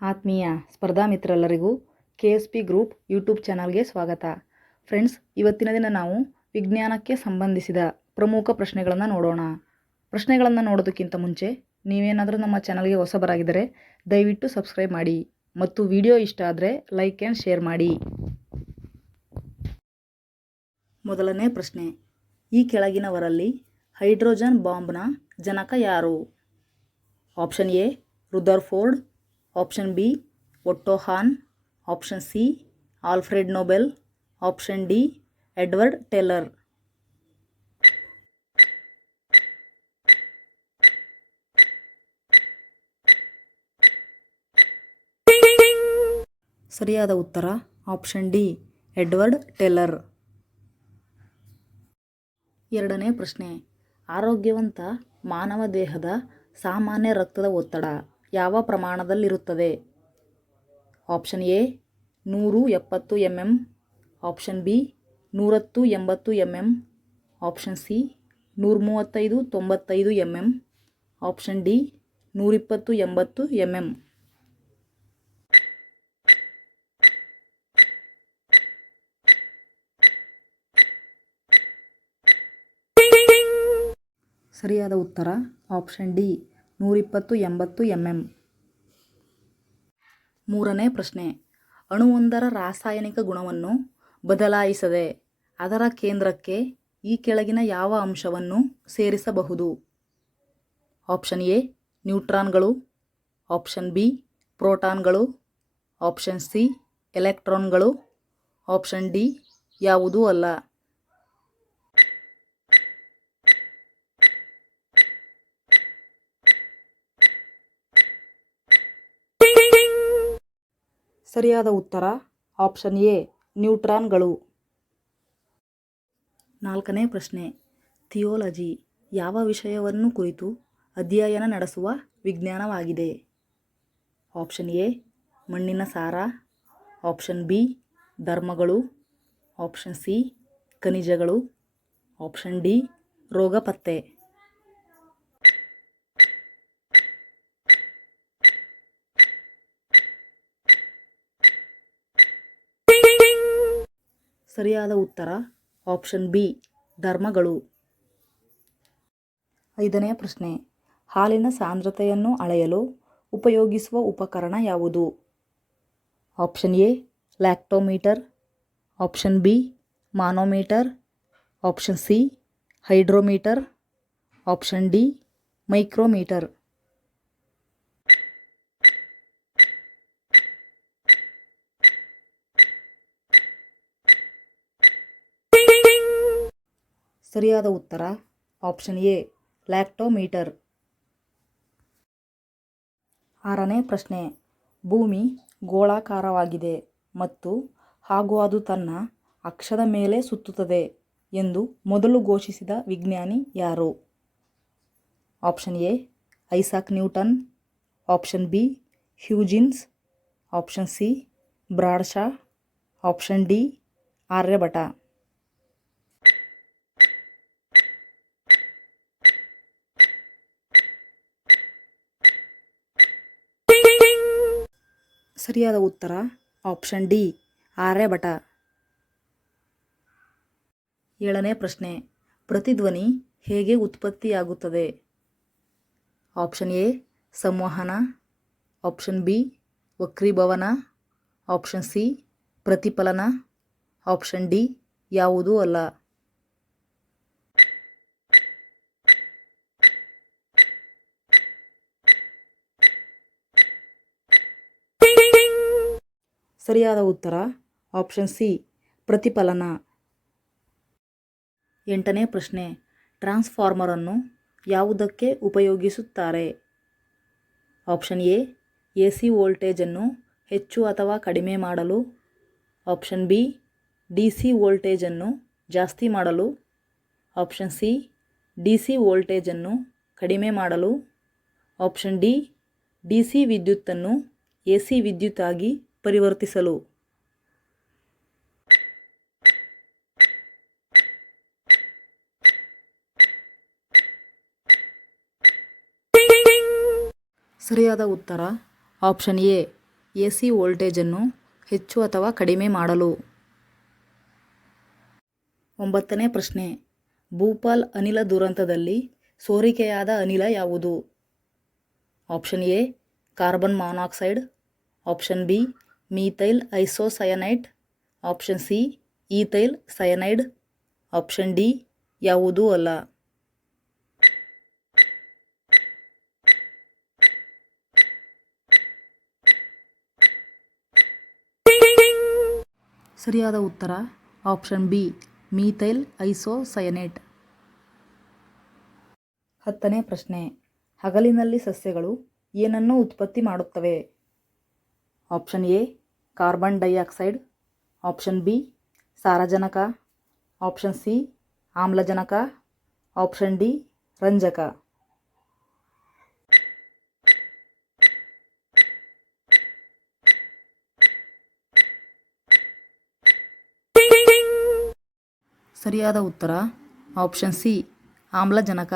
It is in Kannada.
ಆತ್ಮೀಯ ಸ್ಪರ್ಧಾ ಮಿತ್ರರೆಲ್ಲರಿಗೂ KSP ಗ್ರೂಪ್ ಯೂಟ್ಯೂಬ್ ಚಾನಲ್ಗೆ ಸ್ವಾಗತ. ಫ್ರೆಂಡ್ಸ್, ಇವತ್ತಿನ ದಿನ ನಾವು ವಿಜ್ಞಾನಕ್ಕೆ ಸಂಬಂಧಿಸಿದ ಪ್ರಮುಖ ಪ್ರಶ್ನೆಗಳನ್ನು ನೋಡೋಣ. ಪ್ರಶ್ನೆಗಳನ್ನು ನೋಡೋದಕ್ಕಿಂತ ಮುಂಚೆ ನೀವೇನಾದರೂ ನಮ್ಮ ಚಾನಲ್ಗೆ ಹೊಸಬರಾಗಿದ್ದರೆ ದಯವಿಟ್ಟು ಸಬ್ಸ್ಕ್ರೈಬ್ ಮಾಡಿ ಮತ್ತು ವಿಡಿಯೋ ಇಷ್ಟ ಆದರೆ ಲೈಕ್ ಆ್ಯಂಡ್ ಶೇರ್ ಮಾಡಿ. ಮೊದಲನೇ ಪ್ರಶ್ನೆ, ಈ ಕೆಳಗಿನವರಲ್ಲಿ ಹೈಡ್ರೋಜನ್ ಬಾಂಬ್ನ ಜನಕ ಯಾರು? Option A Rutherford, option B Otto Hahn, option C Alfred Nobel, option D Edward Teller. ಸರಿಯಾದ ಉತ್ತರ ಆಪ್ಷನ್ ಡಿ ಎಡ್ವರ್ಡ್ ಟೇಲರ್. ಎರಡನೇ ಪ್ರಶ್ನೆ, ಆರೋಗ್ಯವಂತ ಮಾನವ ದೇಹದ ಸಾಮಾನ್ಯ ರಕ್ತದ ಒತ್ತಡ ಯಾವ ಪ್ರಮಾಣದಲ್ಲಿರುತ್ತದೆ? Option A 170 mm, option B 110-80 mm, option C 135-95 mm, option D 120-80 mm. ಸರಿಯಾದ ಉತ್ತರ ಆಪ್ಷನ್ ಡಿ 120-80 mm. ಮೂರನೇ ಪ್ರಶ್ನೆ, ಅಣುವೊಂದರ ರಾಸಾಯನಿಕ ಗುಣವನ್ನು ಬದಲಾಯಿಸದೆ ಅದರ ಕೇಂದ್ರಕ್ಕೆ ಈ ಕೆಳಗಿನ ಯಾವ ಅಂಶವನ್ನು ಸೇರಿಸಬಹುದು? ಆಪ್ಷನ್ ಎ ನ್ಯೂಟ್ರಾನ್ಗಳು, ಆಪ್ಷನ್ ಬಿ ಪ್ರೋಟಾನ್ಗಳು, ಆಪ್ಷನ್ ಸಿ ಎಲೆಕ್ಟ್ರಾನ್ಗಳು, ಆಪ್ಷನ್ ಡಿ ಯಾವುದೂ ಅಲ್ಲ. ಸರಿಯಾದ ಉತ್ತರ ಆಪ್ಷನ್ ಎ ನ್ಯೂಟ್ರಾನ್ಗಳು. ನಾಲ್ಕನೇ ಪ್ರಶ್ನೆ, ಥಿಯೋಲಜಿ ಯಾವ ವಿಷಯವನ್ನು ಕುರಿತು ಅಧ್ಯಯನ ನಡೆಸುವ ವಿಜ್ಞಾನವಾಗಿದೆ? ಆಪ್ಷನ್ ಎ ಮಣ್ಣಿನ ಸಾರ, ಆಪ್ಷನ್ ಬಿ ಧರ್ಮಗಳು, ಆಪ್ಷನ್ ಸಿ ಖನಿಜಗಳು, ಆಪ್ಷನ್ ಡಿ ರೋಗ ಪತ್ತೆ. ಸರಿಯಾದ ಉತ್ತರ ಆಪ್ಷನ್ ಬಿ ಧರ್ಮಗಳು. ಐದನೇ ಪ್ರಶ್ನೆ, ಹಾಲಿನ ಸಾಂದ್ರತೆಯನ್ನು ಅಳೆಯಲು ಉಪಯೋಗಿಸುವ ಉಪಕರಣ ಯಾವುದು? Option A lactometer, option B manometer, option C hydrometer, option D micrometre. ಸರಿಯಾದ ಉತ್ತರ ಆಪ್ಷನ್ ಎ ಲ್ಯಾಕ್ಟೋಮೀಟರ್. ಆರನೇ ಪ್ರಶ್ನೆ, ಭೂಮಿ ಗೋಳಾಕಾರವಾಗಿದೆ ಮತ್ತು ಹಾಗೂ ಅದು ತನ್ನ ಅಕ್ಷದ ಮೇಲೆ ಸುತ್ತುತ್ತದೆ ಎಂದು ಮೊದಲು ಘೋಷಿಸಿದ ವಿಜ್ಞಾನಿ ಯಾರು? Option A Isaac Newton, option B Huygens, option C Bradshaw, option D Aryabhata. ಸರಿಯಾದ ಉತ್ತರ ಆಪ್ಷನ್ ಡಿ ಆರ್ಯಭಟ. ಏಳನೇ ಪ್ರಶ್ನೆ, ಪ್ರತಿಧ್ವನಿ ಹೇಗೆ ಉತ್ಪತ್ತಿಯಾಗುತ್ತದೆ? ಆಪ್ಷನ್ ಎ ಸಂವಹನ, ಆಪ್ಷನ್ ಬಿ ವಕ್ರೀಭವನ, ಆಪ್ಷನ್ ಸಿ ಪ್ರತಿಫಲನ, ಆಪ್ಷನ್ ಡಿ ಯಾವುದೂ ಅಲ್ಲ. ಸರಿಯಾದ ಉತ್ತರ ಆಪ್ಷನ್ ಸಿ ಪ್ರತಿಫಲನ. ಎಂಟನೇ ಪ್ರಶ್ನೆ, ಟ್ರಾನ್ಸ್ಫಾರ್ಮರನ್ನು ಯಾವುದಕ್ಕೆ ಉಪಯೋಗಿಸುತ್ತಾರೆ? ಆಪ್ಷನ್ ಎ AC ವೋಲ್ಟೇಜನ್ನು ಹೆಚ್ಚು ಅಥವಾ ಕಡಿಮೆ ಮಾಡಲು, ಆಪ್ಷನ್ ಬಿ DC ವೋಲ್ಟೇಜನ್ನು ಜಾಸ್ತಿ ಮಾಡಲು, ಆಪ್ಷನ್ ಸಿ DC ವೋಲ್ಟೇಜನ್ನು ಕಡಿಮೆ ಮಾಡಲು, ಆಪ್ಷನ್ ಡಿ DC ವಿದ್ಯುತ್ತನ್ನು AC ವಿದ್ಯುತ್ತಾಗಿ ಪರಿವರ್ತಿಸಲು. ಸರಿಯಾದ ಉತ್ತರ ಆಪ್ಷನ್ ಎ AC ವೋಲ್ಟೇಜನ್ನು ಹೆಚ್ಚು ಅಥವಾ ಕಡಿಮೆ ಮಾಡಲು? 9ನೇ ಪ್ರಶ್ನೆ. ಭೂಪಾಲ್ ಅನಿಲ ದುರಂತದಲ್ಲಿ ಸೋರಿಕೆಯಾದ ಅನಿಲ ಯಾವುದು? Option A carbon monoxide, option B methyl isocyanate, option C ethyl cyanide, option D ಯಾವುದೂ ಅಲ್ಲ. ಸರಿಯಾದ ಉತ್ತರ ಆಪ್ಷನ್ ಬಿ ಮೀಥೈಲ್ ಐಸೋಸಯನೇಟ್. 10ನೇ ಪ್ರಶ್ನೆ. ಹಗಲಿನಲ್ಲಿ ಸಸ್ಯಗಳು ಏನನ್ನು ಉತ್ಪತ್ತಿ ಮಾಡುತ್ತವೆ? Option A carbon dioxide, option B ಸಾರಜನಕ, ಆಪ್ಷನ್ ಸಿ ಆಮ್ಲಜನಕ, ಆಪ್ಷನ್ ಡಿ ರಂಜಕ. ಸರಿಯಾದ ಉತ್ತರ ಆಪ್ಷನ್ ಸಿ ಆಮ್ಲಜನಕ.